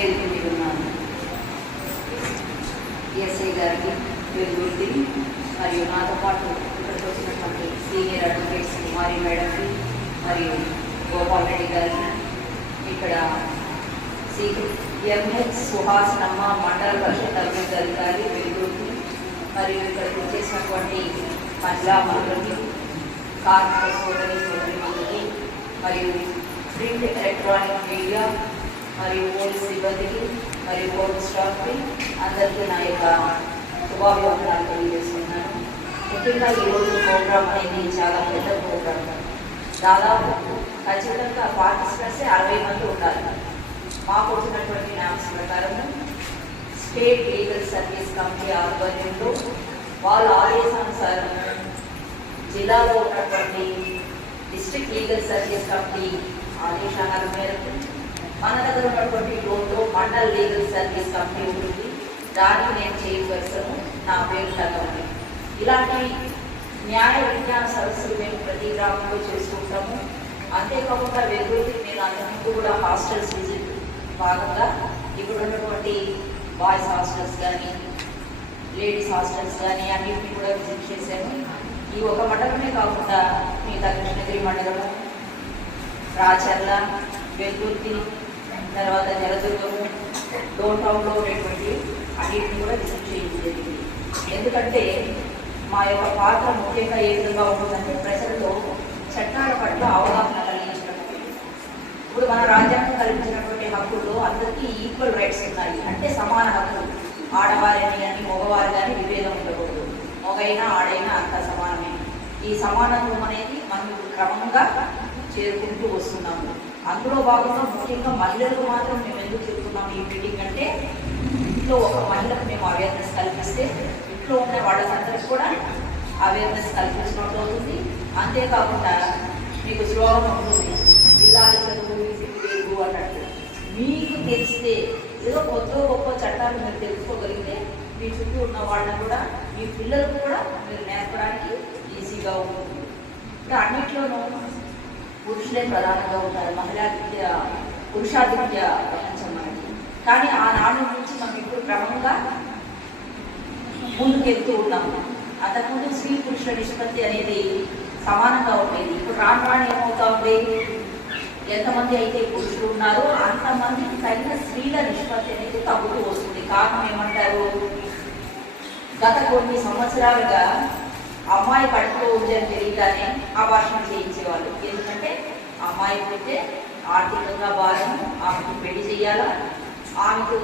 వేదిక మీద ఉన్నాను ఎస్ఐ గారికి వెలుగుర్తి మరియు నాతో పాటు ఇక్కడికి వచ్చినటువంటి సీనియర్ అడ్వకేట్స్ కుమారి మేడంకి మరియు గోపాల్ రెడ్డి గారికి ఇక్కడ సి ఎంహెచ్ సుహాసనమ్మ మండల పరిషత్ అభివృద్ధి అధికారి వెలుగురికి మరియు ఇక్కడికి వచ్చేసినటువంటి మహిళా మనులకి కార్మిక సోదరి సోదరి మరియు ప్రింట్ ఎలక్ట్రానిక్ మీడియా మరియు పోలీస్ సిబ్బందికి మరియు పోలీస్ స్టాఫ్కి అందరికీ నా యొక్క శుభాభివందనాలు తెలియజేస్తున్నాను ముఖ్యంగా ఈరోజు ప్రోగ్రామ్ అనేది చాలా పెద్ద ప్రోగ్రామ్ దాదాపు ఖచ్చితంగా పార్టిసిపెంట్స్ అరవై మంది ఉండాలి మాకు వచ్చినటువంటి నామ్స్ ప్రకారం స్టేట్ లీగల్ సర్వీస్ కమిటీ ఆధ్వర్యంలో వాళ్ళ ఆదేశానుసారం జిల్లాలో ఉన్నటువంటి డిస్ట్రిక్ట్ లీగల్ సర్వీస్ కమిటీ ఆదేశాల మేరకు మన దగ్గర ఉన్నటువంటి లోన్లో మండల్ లీగల్ సర్వీస్ కంపెనీ ఉంటుంది. దానికి నేను చేయవలసను నా పేరు చదవండి ఇలాంటి న్యాయ విజ్ఞాన సదస్సులు మేము ప్రతి గ్రామంలో చేసుకుంటాము. అంతేకాకుండా వెలుగురికి నేను అంతకుముందు కూడా హాస్టల్స్ విజిట్ భాగంగా ఇక్కడ ఉన్నటువంటి బాయ్స్ హాస్టల్స్ కానీ లేడీస్ హాస్టల్స్ కానీ అన్నింటినీ కూడా విజిట్ చేశాను. ఈ ఒక మండలమే కాకుండా మిగతా కృష్ణగిరి మండలము రాచర్ల వెల్లుర్తి తర్వాత జలదుర్గము డోన్ టౌన్లో ఉన్నటువంటి అన్నింటిని కూడా విజిట్ చేయడం జరిగింది. ఎందుకంటే మా యొక్క పాత్ర ముఖ్యంగా ఏ విధంగా ఉంటుందంటే ప్రజల్లో చట్టాల పట్ల అవగాహన కలిగించడం ఇప్పుడు మన రాజ్యాంగం కల్పించినటువంటి హక్కుల్లో అందరికీ ఈక్వల్ రైట్స్ ఉన్నాయి అంటే సమాన హక్కులు. ఆడవారిని కానీ మగవారు కానీ విభేదం ఉండకూడదు. మగైనా ఆడైనా అంత సమానమే. ఈ సమానత్వం అనేది మనం క్రమంగా చేరుకుంటూ వస్తున్నాము. అందులో భాగంగా ముఖ్యంగా మహిళలకు మాత్రం మేము ఎందుకు చెప్తున్నాం ఈ మీటింగ్ అంటే ఇంట్లో ఒక మహిళకు మేము అవేర్నెస్ కల్పిస్తే ఇంట్లో ఉన్న వాళ్ళకందరికీ కూడా అవేర్నెస్ కల్పించినట్టు అవుతుంది అంతేకాకుండా మీకు శ్లోకం ఉంటుంది ఇల్లాలి చదువు వీధికి అన్నట్టు. మీకు తెలిస్తే ఏదో కొత్త గొప్ప చట్టాలు మీరు తెలుసుకోగలిగితే మీ చుట్టూ ఉన్న వాళ్ళని కూడా మీ పిల్లలకు కూడా మీరు నేర్పడానికి ఈజీగా ఉంటుంది. ఇప్పుడు అన్నిట్లోనూ పురుషులే ప్రధానంగా ఉంటారు. మహిళాధిక్య పురుషాధిక్య ప్రపంచం మనకి కానీ ఆనాడు నుంచి మనం ఇప్పుడు క్రమంగా ముందుకెళ్తూ ఉన్నాము అంతకుముందు స్త్రీ పురుషుల నిష్పత్తి అనేది సమానంగా ఉండేది. ఇప్పుడు రాను రాను ఏమవుతా ఉంది? ఎంతమంది అయితే పురుషులు ఉన్నారో అంతమందికి తగిన స్త్రీల నిష్పత్తి అనేది తగ్గుతూ వస్తుంది. కారణం ఏమంటారు? గత కొన్ని సంవత్సరాలుగా అమ్మాయి కడుపులో ఉందని తెలియగానే అభాషణ చేయించేవాళ్ళు. ఎందుకంటే అమ్మాయి ఆర్థికంగా భారం ఆమెకి పెళ్ళి చేయాలా? ఆమెకు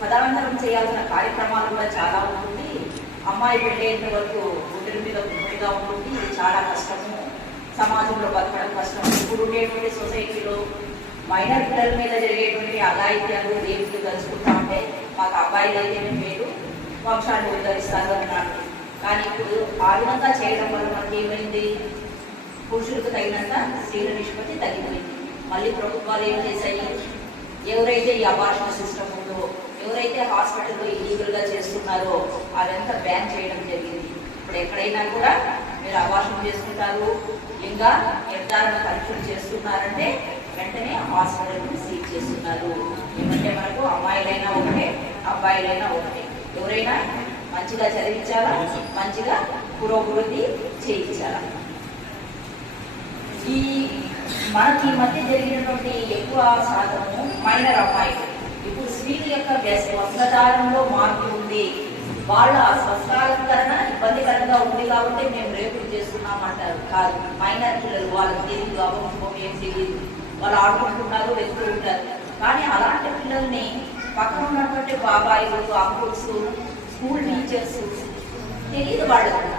పదావంతరం చేయాల్సిన కార్యక్రమాలు కూడా చాలా ఉంటుంది. అమ్మాయి పెళ్ళేంత వరకు గుడ్డల మీద గుడ్డిగా ఉంటుంది. ఇది చాలా కష్టము. సమాజంలో బతకడం కష్టం. ఇప్పుడు ఉండేటువంటి సొసైటీలో మైనర్ పిల్లల మీద జరిగేటువంటి అఘాయిత్యాలు రేపులు తలుచుకుంటా ఉంటే మాకు అబ్బాయిలు అయితేనే మేలు వంశాన్ని ఉద్ధరిస్తారు అన్నాడు కానీ ఇప్పుడు ఆ విధంగా చేయడం వల్ల మనకి ఏమైంది పురుషులకు తగినంత స్త్రీల నిష్పత్తి తగ్గిపోయింది. మళ్ళీ ప్రభుత్వాలు ఏం చేశాయి? ఎవరైతే ఈ అభాషణ సిస్టమ్ ఉందో ఎవరైతే హాస్పిటల్లో ఇల్లీగల్గా చేస్తున్నారో అదంతా బ్యాన్ చేయడం జరిగింది. ఇప్పుడు ఎక్కడైనా కూడా మీరు అభాషణ చేసుకుంటారు ఇంకా నిర్ధారణ పరీక్షలు చేస్తున్నారంటే వెంటనే హాస్పిటల్ని సీజ్ చేస్తున్నారు. ఏమంటే మనకు అమ్మాయిలైనా ఒకటే అబ్బాయిలైనా ఒకటే. ఎవరైనా మంచిగా చదివించాలా? మంచిగా పురోభివృద్ధి చేయించాలా? ఈ మనకి ఈ మధ్య జరిగినటువంటి ఎక్కువ శాతము మైనర్ అమ్మాయిలు ఇప్పుడు స్త్రీల యొక్క వస్త్రధారంలో మార్పు ఉంది. వాళ్ళ స్వస్థాలంకరణ ఇబ్బందికరంగా ఉంది కాబట్టి మేము రేపు చేస్తున్నాం అంటారు. కాదు మైనర్ పిల్లలు వాళ్ళకి తెలియదు అభంశం ఏం తెలియదు. వాళ్ళు ఆడుకుంటున్నారు వెళ్తూ ఉంటారు. కానీ అలాంటి పిల్లల్ని పక్కన ఉన్నటువంటి బాబాయిలు అంకుల్స్ స్కూల్ టీచర్స్ తెలియదు వాళ్ళకు.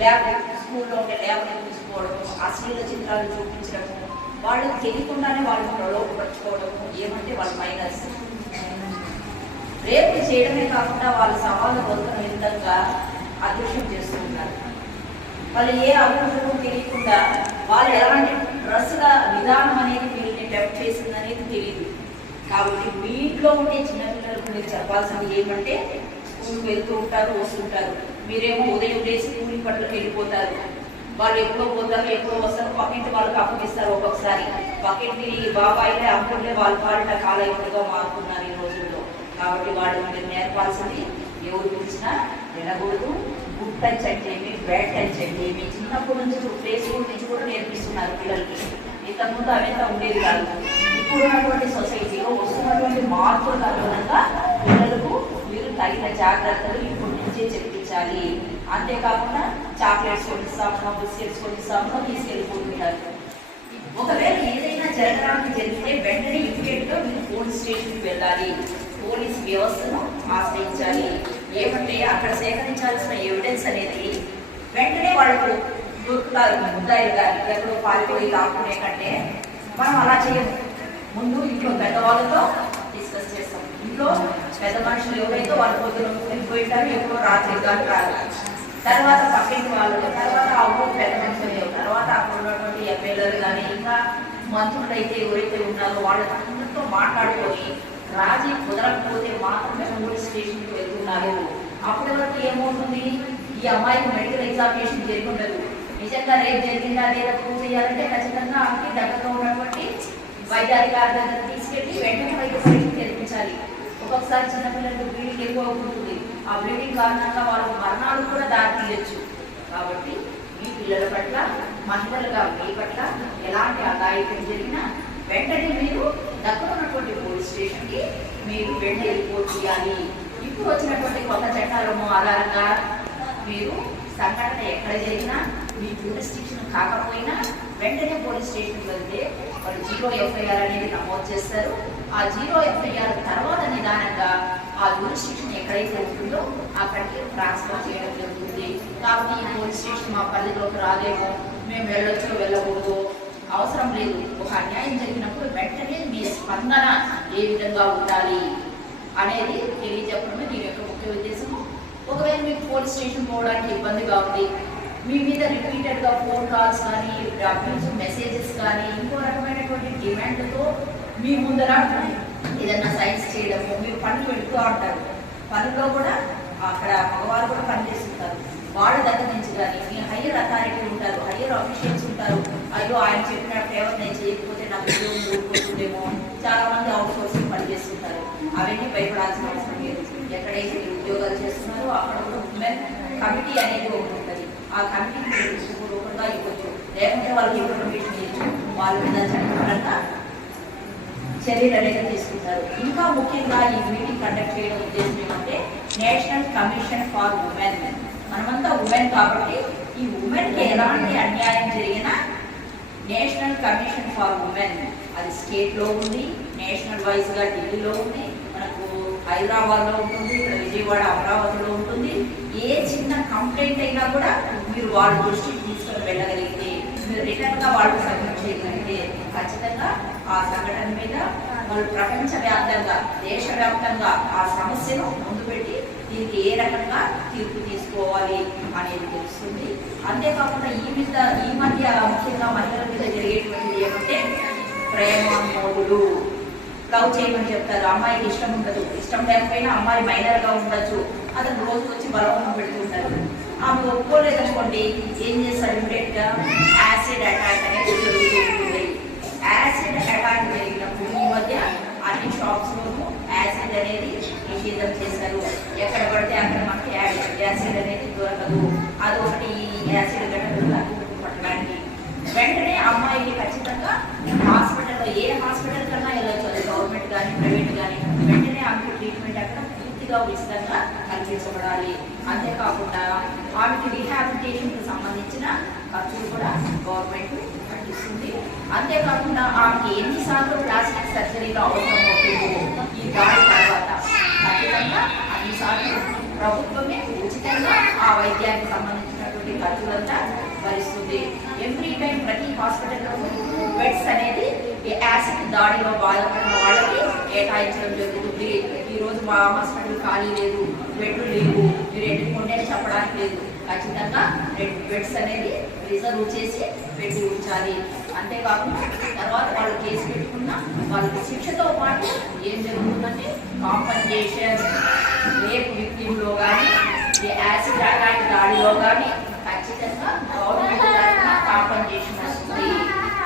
లేకపోతే స్కూల్లో ఉండే ల్యాబ్ని తీసుకోవడము అశ్లీల చిత్రాలు చూపించడము వాళ్ళకి తెలియకుండానే వాళ్ళని ప్రలోభపరచుకోవడము ఏమంటే వాళ్ళ మైనస్. రేపు చేయడమే కాకుండా వాళ్ళ సవాళ్ళు పొందుతున్న విధంగా అదృశ్యం చేస్తున్నారు వాళ్ళు ఏ అభివృద్ధి తెలియకుండా వాళ్ళు ఎలాంటి డ్రెస్సుల విధానం అనేది వీళ్ళని డెవలప్ చేసింది అనేది తెలియదు కాబట్టి మీ ఇంట్లో ఉండే చిన్నపిల్లలకు మీరు చెప్పాల్సింది ఏమంటే స్కూల్కి వెళ్తూ ఉంటారు వస్తుంటారు మీరేమో ఉదయం లేచి కూలి పట్లకి వెళ్ళిపోతారు. వాళ్ళు ఎప్పుడో పోతారు ఎప్పుడో వస్తారు. పక్కింటి వాళ్ళకి అప్పగిస్తారు ఒక్కొక్కసారి. పక్కింటి బాబాయిలే అప్పుడే వాళ్ళ పాలిట కాలయుడుగా మారుతున్నారు ఈ రోజుల్లో. కాబట్టి వాళ్ళు మీరు నేర్పాల్సింది ఎవరు పిలిచినా వినకూడదు. గుడ్ టచ్ అంటే ఏమి బ్యాడ్ టచ్ అంటే ఏమి చిన్నప్పటి నుంచి ప్లే స్కూల్ నుంచి కూడా నేర్పిస్తున్నారు పిల్లలకి. ఇంతకుముందు అవంతా ఉండేది కాదు. ఇప్పుడు ఉన్నటువంటి సొసైటీలో వస్తున్నటువంటి మార్పుల కారణంగా పిల్లలకు మీరు తగిన జాగ్రత్తలు చెప్పించాలి అంతేకాకుండా చాక్లెట్స్ కొనిస్తామో బిస్కెట్స్ కొనిస్తామో తీసుకెళ్ళిపోతున్నారు ఒకవేళ ఏదైనా జరగడానికి జరిగితే వెంటనే ఇమీడియట్గా మీరు పోలీస్ స్టేషన్కి వెళ్ళాలి. పోలీస్ వ్యవస్థను ఆశ్రయించాలి. ఏమంటే అక్కడ సేకరించాల్సిన ఎవిడెన్స్ అనేది వెంటనే వాళ్ళకు దొరుకుతారు ముద్దాయిలు కానీ ఎక్కడో పారిపోయి దాక్కునే కంటే మనం అలా చేయము. ముందు ఇంట్లో పెద్దవాళ్ళతో డిస్కస్ చేస్తాం. ఇంట్లో పెద్ద మనుషులు ఎవరైతే వాళ్ళ పొద్దున వెళ్ళిపోయింటారు ఎప్పుడో రాత్రి కానీ రాదు తర్వాత పక్కింటి వాళ్ళు తర్వాత ఆ ఊరు పెద్ద మనుషులు తర్వాత అక్కడ ఉన్నటువంటి ఎమ్మెల్యేలు కానీ ఇంకా మంత్రులు అయితే ఎవరైతే ఉన్నారో వాళ్ళందరితో మాట్లాడుకొని రాజీ కుదరకపోతే మాత్రమే పోలీస్ స్టేషన్కి వెళ్తున్నారు. అప్పటి వరకు ఏమవుతుంది? ఈ అమ్మాయికి మెడికల్ ఎగ్జామినేషన్ జరిగి నిజంగా రేపు జరిగిందా లేదా ప్రూవ్ చేయాలంటే ఖచ్చితంగా ఆమెకి దగ్గరగా ఉన్నటువంటి వైద్యాధికారి దగ్గర తీసుకెళ్ళి వెంటనే వైద్య పరీక్ష ఒక్కొక్కసారి చిన్నపిల్లలకు బ్లీడింగ్ ఎక్కువ అవుతుంది ఆ బ్లీడింగ్ కారణంగా వాళ్ళ మరణాలు కూడా దారి తీయచ్చు. కాబట్టి మీ పిల్లల పట్ల మహిళలుగా మీ పట్ల ఎలాంటి అఘాయితం జరిగినా వెంటనే మీరు దగ్గర ఉన్నటువంటి పోలీస్ స్టేషన్కి మీరు వెంటనే రిపోర్ట్ చేయాలి ఇప్పుడు వచ్చినటువంటి కొత్త చట్టాలము ఆధారంగా మీరు సంఘటన ఎక్కడ జరిగినా మీ జ్యూరిస్టిక్షన్ కాకపోయినా వెంటనే పోలీస్ స్టేషన్కి వెళ్తే వాళ్ళు జీరో ఎఫ్ఐఆర్ అనేది నమోదు చేస్తారు. ఆ జీరో ఎఫ్ఐఆర్ తర్వాత నిదానంగా ఆ జ్యూరిస్టిక్షన్ ఎక్కడైతే ఉంటుందో అక్కడికి ట్రాన్స్ఫర్ చేయడం జరుగుతుంది. కాబట్టి ఈ పోలీస్ స్టేషన్ మా పరిధిలోకి రాదేమో మేము వెళ్ళొచ్చు వెళ్ళకూడదు అవసరం లేదు. ఒక అన్యాయం జరిగినప్పుడు వెంటనే మీ స్పందన ఏ విధంగా ఉండాలి అనేది తెలియజెప్పడమే దీని యొక్క ముఖ్య ఉద్దేశము ఒకవేళ మీకు పోలీస్ స్టేషన్ పోవడానికి ఇబ్బందిగా ఉంది మీ మీద రిపీటెడ్గా ఫోన్ కాల్స్ కానీ అబ్యూస్ మెసేజెస్ కానీ ఇంకో రకమైనటువంటి డిమాండ్లతో మీ ముందర ఏదైనా సైన్స్ చేయడము మీరు పనులు పెడుతూ ఉంటారు పనుల్లో కూడా అక్కడ మగవారు కూడా పనిచేస్తుంటారు వాళ్ళ దగ్గర నుంచి కానీ మీ హయ్యర్ అథారిటీ ఉంటారు హయ్యర్ ఆఫీషియల్స్ ఉంటారు. అయ్యో ఆయన చెప్పినట్టు ఫేవర్ నేను చేయకపోతే నాకు ఉద్యోగం ఊడిపోతుందేమో చాలా మంది అవుట్ సోర్సింగ్ పనిచేస్తుంటారు అవన్నీ భయపడాల్సిన అవసరం లేదు. ఎక్కడైతే మీరు ఉద్యోగాలు చేస్తున్నారో అక్కడ కూడా ఉమెన్ కమిటీ అనేది ఒకటి ఉంటుంది. ఆ కమిటీకి రూపంగా ఇవ్వచ్చు. లేకుంటే వాళ్ళకి ఇన్ఫర్మేషన్ ఇవ్వచ్చు వాళ్ళ మీద చట్టపరంగా చర్యలు అనేది తీసుకుంటారు. ఇంకా ముఖ్యంగా ఈ మీటింగ్ కండక్ట్ చేయడం ఉద్దేశం ఏమంటే నేషనల్ కమిషన్ ఫార్ ఉమెన్. మనమంతా ఉమెన్ కాబట్టి ఈ ఉమెన్కి ఎలాంటి అన్యాయం జరిగినా నేషనల్ కమిషన్ ఫార్ ఉమెన్. అది స్టేట్లో ఉంది నేషనల్ వైజ్గా ఢిల్లీలో ఉంది మనకు హైదరాబాద్లో ఉంటుంది ఇక్కడ విజయవాడ అమరావతిలో ఉంటుంది. ఏ చిన్న కంప్లైంట్ అయినా కూడా మీరు వాళ్ళ దృష్టికి తీసుకొని వెళ్ళగలిగితే రిటర్న్గా రిటర్న్గా వాళ్ళకి సబ్మిట్ చేయగలిగితే ఖచ్చితంగా ఆ సంఘటన మీద వాళ్ళు ప్రపంచవ్యాప్తంగా దేశవ్యాప్తంగా ఆ సమస్యను ముందు పెట్టి దీనికి ఏ రకంగా తీర్పు తీసుకోవాలి అనేది తెలుస్తుంది. అంతేకాకుండా ఈ మీద ఈ మధ్య ముఖ్యంగా మహిళల మీద జరిగేటువంటిది ఏమంటే ప్రేమామోదులు లవ్ చేయమని చెప్తారు. అమ్మాయికి ఇష్టం ఉండదు. ఇష్టం లేకపోయినా అమ్మాయి మైనర్గా ఉండొచ్చు. అతను రోజు వచ్చి బలవంతం పెడుతుంటారు. ఆమె ఒప్పుకోలేదనుకోండి ఏం చేస్తారు ఇమీడియట్గా? యాసిడ్ అటాక్ అనేది జరుగుతుంది యాసిడ్ అటాక్ జరిగినప్పుడు ఈ మధ్య అన్ని షాప్స్ లోను యాసిడ్ అనేది నిషేధం చేశారు. ఎక్కడ పడితే అక్కడ మనకి యాసిడ్ అనేది దొరకదు. అది ఒకటి యాసిడ్ గడ్డ పట్టడానికి. వెంటనే అమ్మాయికి ఖచ్చితంగా హాస్పిటల్లో ఏ హాస్పిటల్ కన్నా వెళ్ళొచ్చు అది గవర్నమెంట్ కానీ ప్రైవేట్ కానీ వెంటనే ఆమెకి ట్రీట్మెంట్ అక్కడ పూర్తిగా ఉచితంగా కల్పించబడాలి. అంతేకాకుండా ఆమెకి రీహాబిలిటేషన్కి సంబంధించిన ఖర్చులు కూడా గవర్నమెంట్ కట్టిస్తుంది అంతేకాకుండా ఆమెకి ఎన్నిసార్లు ప్లాస్టిక్ సర్జరీలో అవసరం అవుతుందో ఈ దాడి తర్వాత ఖచ్చితంగా అన్నిసార్లు ప్రభుత్వమే ఉచితంగా ఆ వైద్యానికి సంబంధించినటువంటి ఖర్చులంతా భరిస్తుంది. ఎవ్రీ టైం ప్రతి హాస్పిటల్లో బెడ్స్ అనేది యాసిడ్ దాడిలో బాధపడిన వాళ్ళకి కేటాయించడం జరుగుతుంది. ఈరోజు మా హాస్పిటల్ ఖాళీ లేదు. బెడ్లు లేవు. మీరు ఎట్టుకుంటే చెప్పడానికి లేదు. ఖచ్చితంగా రెండు బెడ్స్ అనేది రిజర్వ్ చేసి పెట్టి ఉంచాలి. అంతేకాకుండా తర్వాత వాళ్ళు కేసు పెట్టుకున్న వాళ్ళకి శిక్షతో పాటు ఏం జరుగుతుందంటే కాంపన్సేషన్ రేపు విక్టిమ్లో కానీ యాసిడ్ అటాక్ దాడిలో కానీ ఖచ్చితంగా గవర్నమెంట్ కాంపన్సేషన్ వస్తుంది.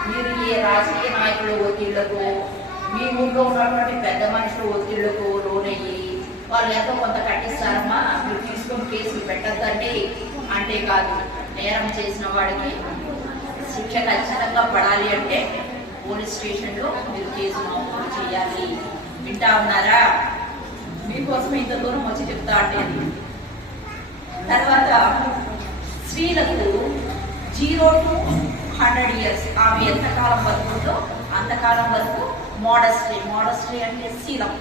మీరు ఏ రాజకీయ నాయకులు ఒత్తిళ్ళకు మీ ఊళ్ళో ఉన్నటువంటి పెద్ద మనుషులు ఒత్తిళ్ళకు లోనయ్యి వాళ్ళు ఎంతో కొంత కట్టిస్తారమ్మా? మీరు తీసుకొని కేసులు పెట్టద్దండి. అంటే కాదు నేరం చేసిన వాడికి శిక్ష ఖచ్చితంగా పడాలి అంటే పోలీస్ స్టేషన్లో మీరు కేసు నమోదు చేయాలి. వింటా ఉన్నారా? మీకోసం ఇంత దూరం వచ్చి చెప్తా అంటే తర్వాత స్త్రీలకు జీరో టు హండ్రెడ్ ఇయర్స్. ఆమె ఎంతకాలం బతుకుందో అంతకాలం వరకు మోడస్ట్రీ మోడస్ట్రీ అంటే శీలం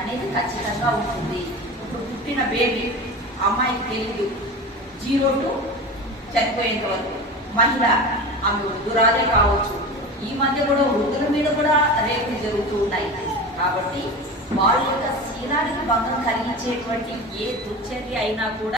అనేది ఖచ్చితంగా ఉంటుంది. ఇప్పుడు పుట్టిన బేబీ అమ్మాయికి తెలియదు జీరో టు చనిపోయేంత వరకు. మహిళ ఆమె వృద్ధురాలే కావచ్చు. ఈ మధ్య కూడా వృద్ధుల మీద కూడా రేపులు జరుగుతూ ఉన్నాయి. కాబట్టి వాళ్ళ యొక్క శీలానికి భంగం కలిగించేటువంటి ఏ దుర్చర్య అయినా కూడా